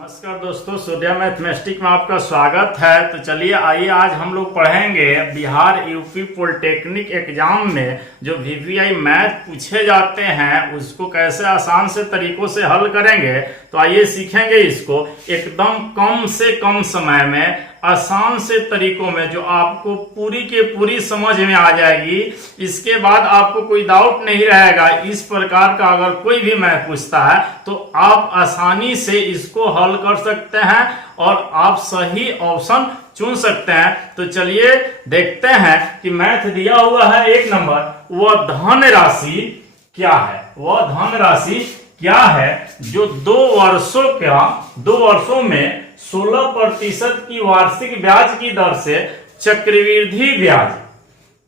नमस्कार दोस्तों, सूर्या मैथमेटिक्स में आपका स्वागत है। तो चलिए आइए आज हम लोग पढ़ेंगे बिहार यूपी पॉलिटेक्निक एग्जाम में जो वीवीआई मैथ पूछे जाते हैं उसको कैसे आसान से तरीकों से हल करेंगे। तो आइए सीखेंगे इसको एकदम कम से कम समय में आसान से तरीकों में जो आपको पूरी के पूरी समझ में आ जाएगी। इसके बाद आपको कोई डाउट नहीं रहेगा। इस प्रकार का अगर कोई भी मैथ पूछता है तो आप आसानी से इसको हल कर सकते हैं और आप सही ऑप्शन चुन सकते हैं। तो चलिए देखते हैं कि मैथ दिया हुआ है 1 नंबर, वह धन राशि क्या है। वह धन राशि क्या है जो 2 वर्षों में 16% की वार्षिक ब्याज की दर से चक्रवृद्धि ब्याज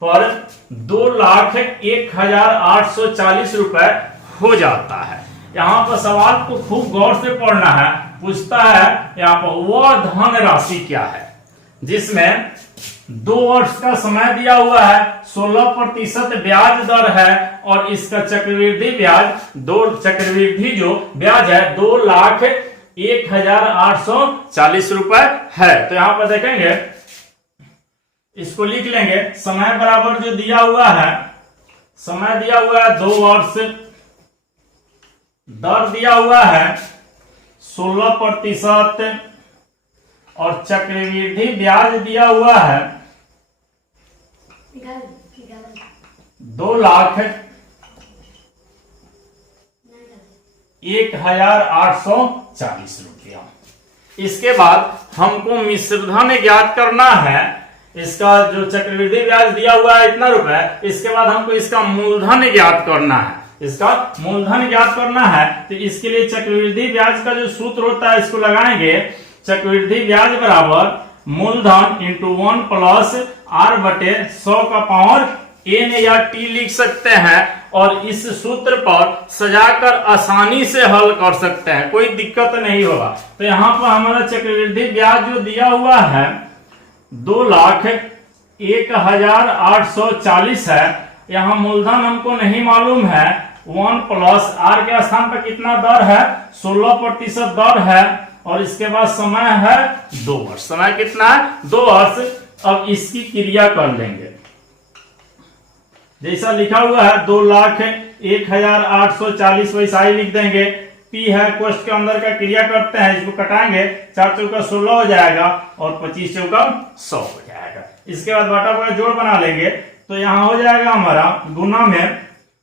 पर 2,01,840 रुपए हो जाता है। यहाँ पर सवाल को खूब गौर से पढ़ना है। पूछता है यहाँ पर वह धन राशि क्या है जिसमें 2 वर्ष का समय दिया हुआ है, 16% ब्याज दर है और इसका चक्रवृद्धि ब्याज चक्रवृद्धि जो ब्याज है 2,01,840 रुपए है। तो यहां पर देखेंगे, इसको लिख लेंगे। समय बराबर जो दिया हुआ है, समय दिया हुआ है 2 वर्ष, दर दिया हुआ है 16% और चक्रवृद्धि ब्याज दिया हुआ है 2,01,840 रुपया। इसके बाद हमको मिश्रधन ज्ञात करना है। इसका जो चक्रवृद्धि ब्याज दिया हुआ है इतना रुपए, इसके बाद हमको इसका मूलधन ज्ञात करना है। इसका मूलधन ज्ञात करना है तो इसके लिए चक्रवृद्धि ब्याज का जो सूत्र होता है इसको लगाएंगे। चक्रवृद्धि ब्याज बराबर मूलधन इंटू 1 प्लस r बटे 100 का पावर n या t लिख सकते हैं और इस सूत्र पर सजाकर आसानी से हल कर सकते हैं, कोई दिक्कत नहीं होगा। तो यहाँ पर हमारा चक्रवृद्धि ब्याज जो दिया हुआ है 2,01,840 है। यहाँ मूलधन हमको नहीं मालूम है। 1 प्लस r के स्थान पर कितना दर है, 16% दर है और इसके बाद समय है 2 वर्ष। समय कितना है, 2 वर्ष। अब इसकी क्रिया कर लेंगे जैसा लिखा हुआ है 2,01,840 वैसा ही लिख देंगे। P है कोष्ठ के अंदर का, क्रिया करते हैं, इसको कटाएंगे। 4 चौका 16 हो जाएगा और 25 चौका 100 हो जाएगा। इसके बाद बटा बटा जोड़ बना लेंगे तो यहाँ हो जाएगा हमारा गुना में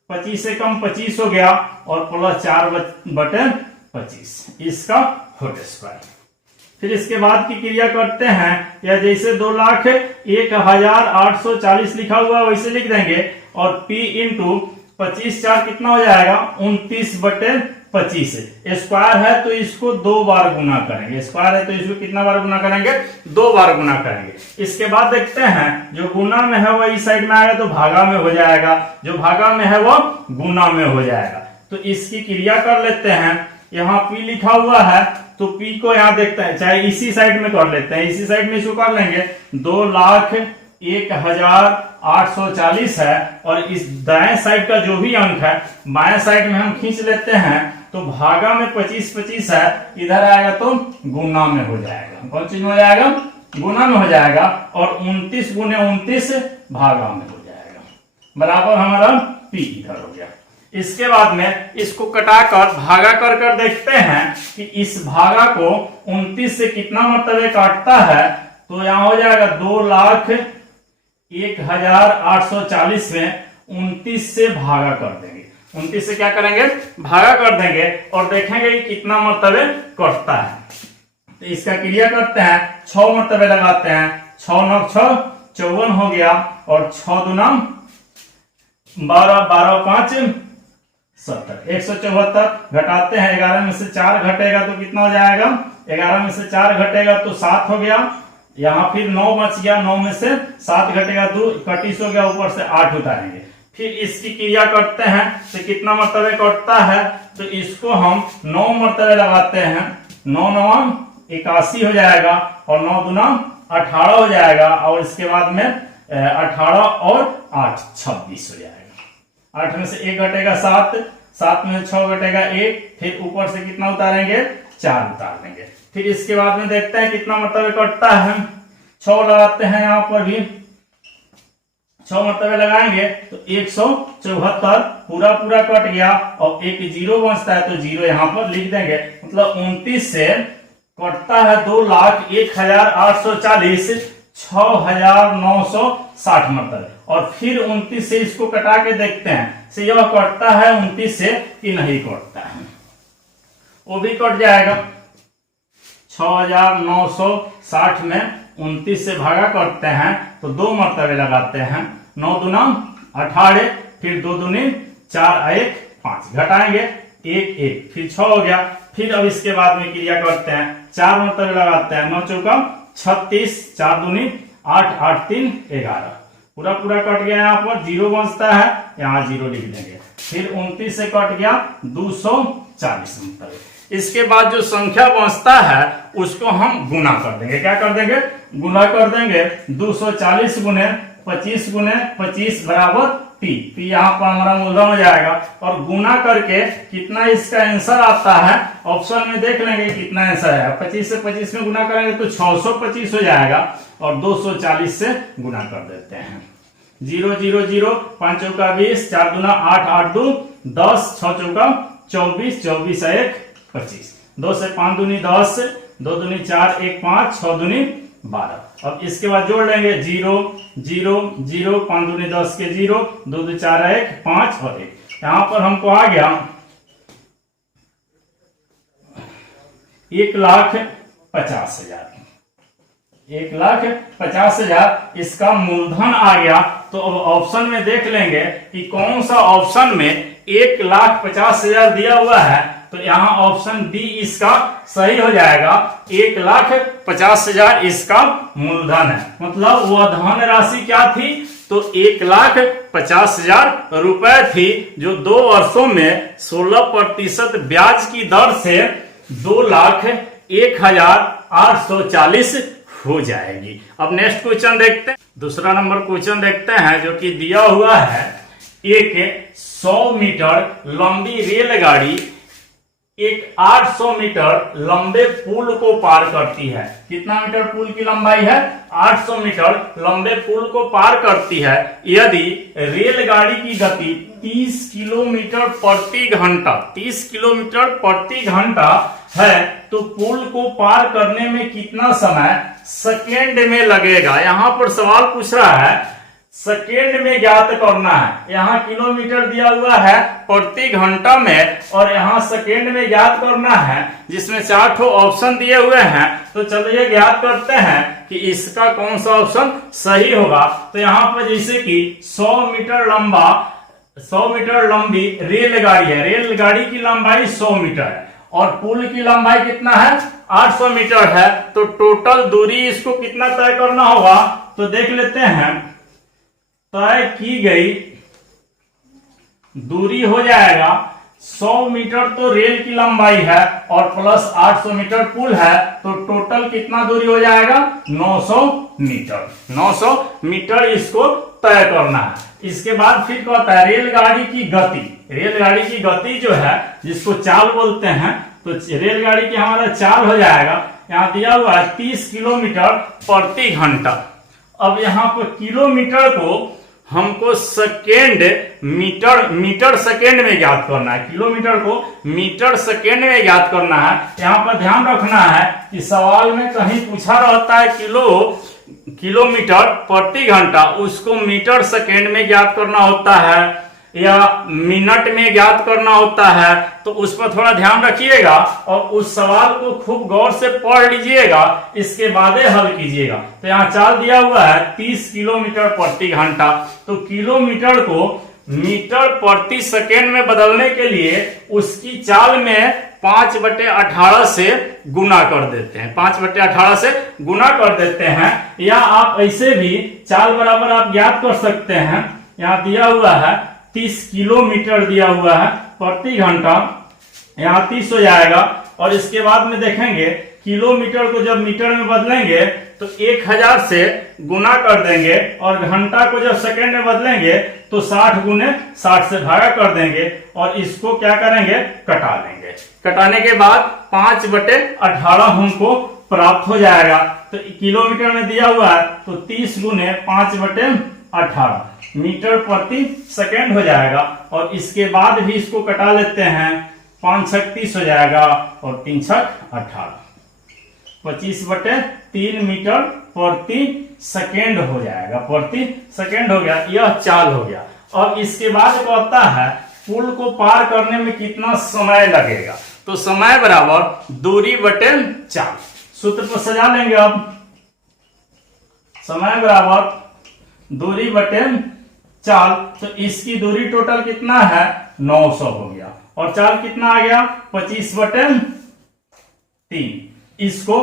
25 से कम 25 हो गया और प्लस 4 बटे 25 इसका होल स्क्वायर। फिर इसके बाद की क्रिया करते हैं, या जैसे 2,01,840 लिखा हुआ वैसे लिख देंगे और P इंटू 25 4 कितना हो जाएगा, 29 बटे 25। स्क्वायर है तो इसको 2 बार गुना करेंगे। स्क्वायर है तो इसको कितना बार गुना करेंगे, 2 बार गुना करेंगे। इसके बाद देखते हैं जो गुना में है वो इस साइड में आएगा तो भागा में हो जाएगा, जो भागा में है वो गुना में हो जाएगा। तो इसकी क्रिया कर लेते हैं। यहाँ P लिखा हुआ है तो P को यहाँ देखते हैं, चाहे इसी साइड में कर लेते हैं, इसी साइड में इसको कर लेंगे। 2,01,840 है और इस दाएं साइड का जो भी अंक है बाएं साइड में हम खींच लेते हैं तो भागा में 25 है, इधर आएगा तो गुना में हो जाएगा। कौन चीज में हो जाएगा, गुना में हो जाएगा और 29 गुने 29 भागा में हो जाएगा, बराबर हमारा P इधर हो गया। इसके बाद में इसको कटाकर भागा कर देखते हैं कि इस भागा को 29 से कितना मरतबे काटता है। तो यहाँ हो जाएगा 2,01,840 में 29 से भागा कर देंगे। 29 से क्या करेंगे, भागा कर देंगे और देखेंगे कि कितना मरतबे कटता है। तो इसका क्रिया करते हैं, 6 मरतबे लगाते हैं। 6 9 6 54 हो गया और 6 दूना 12 12 5 70 174 घटाते हैं। 11 में से 4 घटेगा तो कितना हो जाएगा, 11 में से 4 घटेगा तो 7 हो गया। यहाँ फिर 9 बच गया, 9 में से 7 घटेगा 2 21 हो गया, ऊपर से 8 उतारेंगे। फिर इसकी क्रिया करते हैं तो कितना मरतबे कटता है, तो इसको हम 9 मरतबे लगाते हैं। 9 9 81 हो जाएगा और 9 दूना 18 हो जाएगा और इसके बाद में 18 और 8 26 हो जाएगा। 8 में से 1 घटेगा 7, 7 में 6 घटेगा 1, फिर ऊपर से कितना उतारेंगे, 4 उतार लेंगे। फिर इसके बाद में देखते हैं कितना मरतबे कटता है। 6 लगाते हैं, यहाँ पर भी 6 मरतबे लगाएंगे तो 174 पूरा पूरा कट गया और एक जीरो बचता है तो जीरो यहाँ पर लिख देंगे। मतलब 29 से कटता है 2,01,840 6,960 मरतबे। और फिर 29 से इसको कटा के देखते हैं से यह कटता है 29 से कि नहीं कटता है, वो भी कट जाएगा। 6,960 में 29 से भागा करते हैं तो 2 मरतबे लगाते हैं। 9 दूना 18, फिर 2 दूनी 4 1 5 घटाएंगे 1 1, फिर 6 हो गया। फिर अब इसके बाद में क्रिया करते हैं, 4 मरतबे लगाते हैं। 9 चौका 36, 4 दूनी 8 8 3 11 पूरा पूरा कट गया। यहाँ पर जीरो बचता है, यहाँ जीरो लिख देंगे। फिर 29 से कट गया 240 मरतबे। इसके बाद जो संख्या बचता है उसको हम गुना कर देंगे। क्या कर देंगे? गुना कर देंगे। 240 गुने 25 गुने 25 बराबर पी। पी यहाँ पर हमारा मूलधन हो जाएगा। और गुना करके कितना इसका आंसर आता है ऑप्शन में देख लेंगे कितना आंसर है। 25 से 25 में गुना करेंगे तो 625 हो जाएगा और 240 से गुना कर देते हैं। 0 0 0 5 चौका 20, 4 दूना 8 8 2 10, 6 चौका 24, 24 1 25, 2 से 5 दूनी 10, 2 दूनी 4 1 5, 6 दूनी 12। अब इसके बाद जोड़ लेंगे 0 0 0, 5 दूनी 10 के 0, 2 2 4 1 5 और 1। यहाँ पर हमको आ गया 1,50,000। 1,50,000 इसका मूलधन आ गया। तो अब ऑप्शन में देख लेंगे कि कौन सा ऑप्शन में 1,50,000 दिया हुआ है। तो यहाँ ऑप्शन डी इसका सही हो जाएगा। 1,50,000 इसका मूलधन है। मतलब वह धन राशि क्या थी? तो 1,50,000 रुपए थी, जो 2 वर्षों में 16% ब्याज की दर से 2,01,840 हो जाएगी। अब नेक्स्ट क्वेश्चन देखते हैं। दूसरा नंबर क्वेश्चन देखते हैं जो कि दिया हुआ है, एक 100 मीटर लंबी रेलगाड़ी एक 800 मीटर लंबे पुल को पार करती है। कितना मीटर पुल की लंबाई है? 800 मीटर लंबे पुल को पार करती है। यदि रेलगाड़ी की गति 30 किलोमीटर प्रति घंटा 30 किलोमीटर प्रति घंटा है तो पुल को पार करने में कितना समय सेकेंड में लगेगा? यहाँ पर सवाल पूछ रहा है सेकेंड में ज्ञात करना है। यहाँ किलोमीटर दिया हुआ है प्रति घंटा में और यहाँ सेकेंड में ज्ञात करना है, जिसमें 4 ठो ऑप्शन दिए हुए हैं। तो चलिए ज्ञात करते हैं कि इसका कौन सा ऑप्शन सही होगा। तो यहाँ पर जैसे कि 100 मीटर लंबी रेलगाड़ी है। रेलगाड़ी की लंबाई 100 मीटर है और पुल की लंबाई कितना है? 800 मीटर है। तो टोटल दूरी इसको कितना तय करना होगा? तो देख लेते हैं। तय की गई दूरी हो जाएगा 100 मीटर तो रेल की लंबाई है और प्लस 800 मीटर पुल है, तो टोटल कितना दूरी हो जाएगा? 900 मीटर। 900 मीटर इसको तय करना है। इसके बाद फिर कहता है रेलगाड़ी की गति। रेलगाड़ी की गति जो है जिसको चाल बोलते हैं, तो रेलगाड़ी की हमारा चाल हो जाएगा, यहाँ दिया हुआ है 30 किलोमीटर प्रति घंटा। अब यहाँ पर किलोमीटर को हमको सेकेंड मीटर सेकेंड में ज्ञात करना है। किलोमीटर को मीटर सेकेंड में ज्ञात करना है। यहाँ पर ध्यान रखना है कि सवाल में कहीं पूछा रहता है किलोमीटर प्रति घंटा, उसको मीटर सेकेंड में ज्ञात करना होता है या मिनट में ज्ञात करना होता है। तो उस पर थोड़ा ध्यान रखिएगा और उस सवाल को खूब गौर से पढ़ लीजिएगा, इसके बाद हल कीजिएगा। तो यहाँ चाल दिया हुआ है 30 किलोमीटर प्रति घंटा। तो किलोमीटर को मीटर प्रति सेकेंड में बदलने के लिए उसकी चाल में 5/18 से गुना कर देते हैं। 5/18 से गुना कर देते हैं। या आप ऐसे भी चाल बराबर आप ज्ञात कर सकते हैं। यहाँ दिया हुआ है 30 किलोमीटर दिया हुआ है प्रति घंटा, यहाँ 30 हो जाएगा। और इसके बाद में देखेंगे किलोमीटर को जब मीटर में बदलेंगे तो 1000 से गुना कर देंगे और घंटा को जब सेकेंड में बदलेंगे तो 60 गुने 60 से भागा कर देंगे और इसको क्या करेंगे, कटा लेंगे। कटाने के बाद 5/18 हमको प्राप्त हो जाएगा। तो किलोमीटर में दिया हुआ है तो 30 गुने 5/18 मीटर प्रति सेकेंड हो जाएगा। और इसके बाद भी इसको कटा लेते हैं, 5 छक 30 हो जाएगा और 3 छक 18, 25/3 मीटर प्रति सेकेंड हो जाएगा, प्रति सेकेंड हो गया। यह चाल हो गया। अब इसके बाद कहता है पुल को पार करने में कितना समय लगेगा, तो समय बराबर दूरी बटे चाल। सूत्र को सजा लेंगे। अब समय बराबर दूरी बटे चाल, तो इसकी दूरी टोटल कितना है, 900 हो गया और चाल कितना आ गया, 25/3। इसको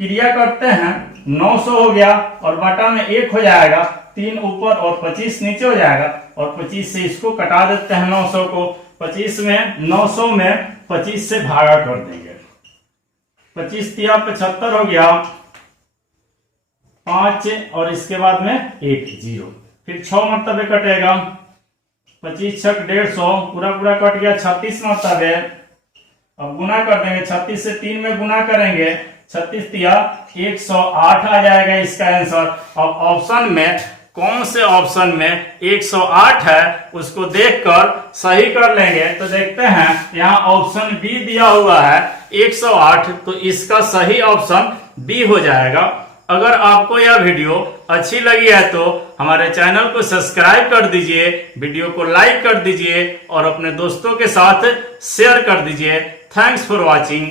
क्रिया करते हैं, 900 हो गया और बटा में 1 हो जाएगा, 3 ऊपर और 25 नीचे हो जाएगा और 25 से इसको कटा देते हैं 900 को। 25 में 900 में 25 से भागा कर देंगे, 25 तिया 75 हो गया, 5 और इसके बाद में 1 0, फिर 6 मरतबे कटेगा, 25 छक 150, पूरा पूरा कट गया, 36 मरतबे। अब गुना कर देंगे, 36 से 3 में गुना करेंगे, 36 तिया 108 आ जाएगा इसका आंसर। अब ऑप्शन में कौन से ऑप्शन में 108 है उसको देखकर सही कर लेंगे। तो देखते हैं, यहाँ ऑप्शन बी दिया हुआ है 108, तो इसका सही ऑप्शन बी हो जाएगा। अगर आपको यह वीडियो अच्छी लगी है तो हमारे चैनल को सब्सक्राइब कर दीजिए, वीडियो को लाइक कर दीजिए और अपने दोस्तों के साथ शेयर कर दीजिए। Thanks for watching.